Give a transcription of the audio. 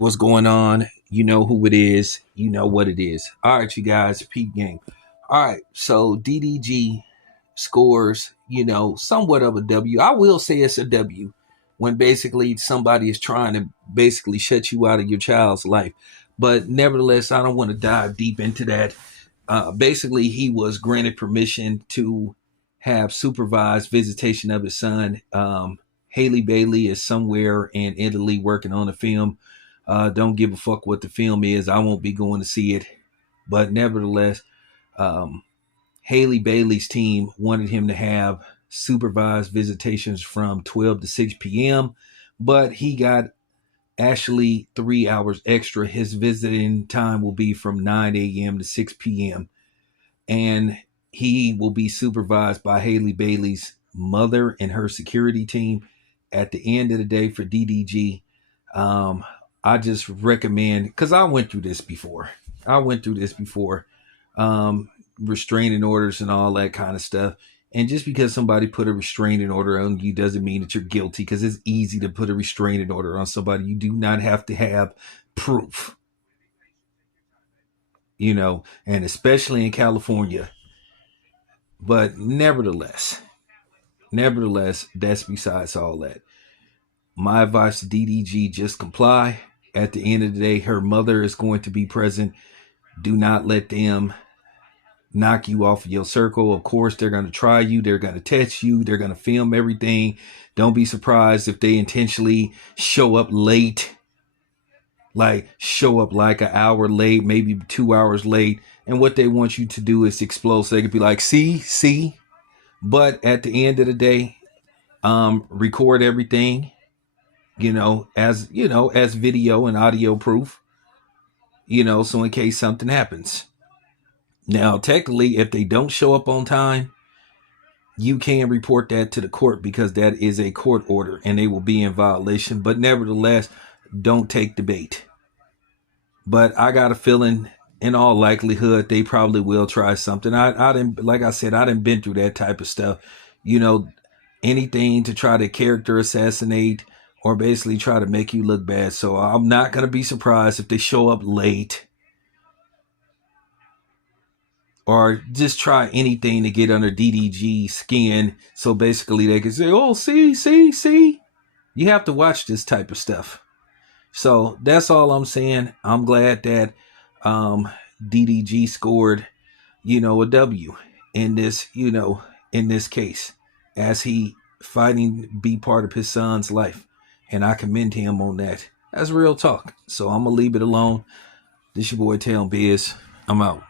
What's going on? You know who it is. You know what it is. All right, you guys, peep game. All right, so DDG scores, somewhat of a W. I will say it's a W when basically somebody is trying to basically shut you out of your child's life. But nevertheless, I don't want to dive deep into that. Basically, he was granted permission to have supervised visitation of his son. Haley Bailey is somewhere in Italy working on a film. Don't give a fuck what the film is. I won't be going to see it. But nevertheless, um, Haley Bailey's team wanted him to have supervised visitations from 12 to 6 p.m., but he got actually 3 hours extra. His visiting time will be from 9 a.m. to 6 p.m., and he will be supervised by Haley Bailey's mother and her security team. At the end of the day, for DDG, um, I just recommend, because I went through this before. Um, Restraining orders and all that kind of stuff. And just because somebody put a restraining order on you doesn't mean that you're guilty, because it's easy to put a restraining order on somebody. You do not have to have proof, and especially in California. But nevertheless, that's besides all that. My advice to DDG, just comply. At the end of the day, her mother is going to be present. Do not let them knock you off of your circle. Of course, they're going to try you. They're going to test you. They're going to film everything. Don't be surprised if they intentionally show up late, like show up like an hour late, maybe 2 hours late. And what they want you to do is explode. So they could be like, see. But at the end of the day, record everything, as video and audio proof, so in case something happens. Now, technically, if they don't show up on time, you can report that to the court, because that is a court order and they will be in violation. But nevertheless, don't take the bait. But I got a feeling, in all likelihood, they probably will try something. I didn't, like I said, I didn't been through that type of stuff. Anything to try to character assassinate or basically try to make you look bad. So I'm not going to be surprised if they show up late or just try anything to get under DDG's skin. So basically they can say, oh, see. You have to watch this type of stuff. So that's all I'm saying. I'm glad that DDG scored, a W in this case, as he fighting to be part of his son's life. And I commend him on that. That's real talk. So I'm going to leave it alone. This your boy Tail Biz. I'm out.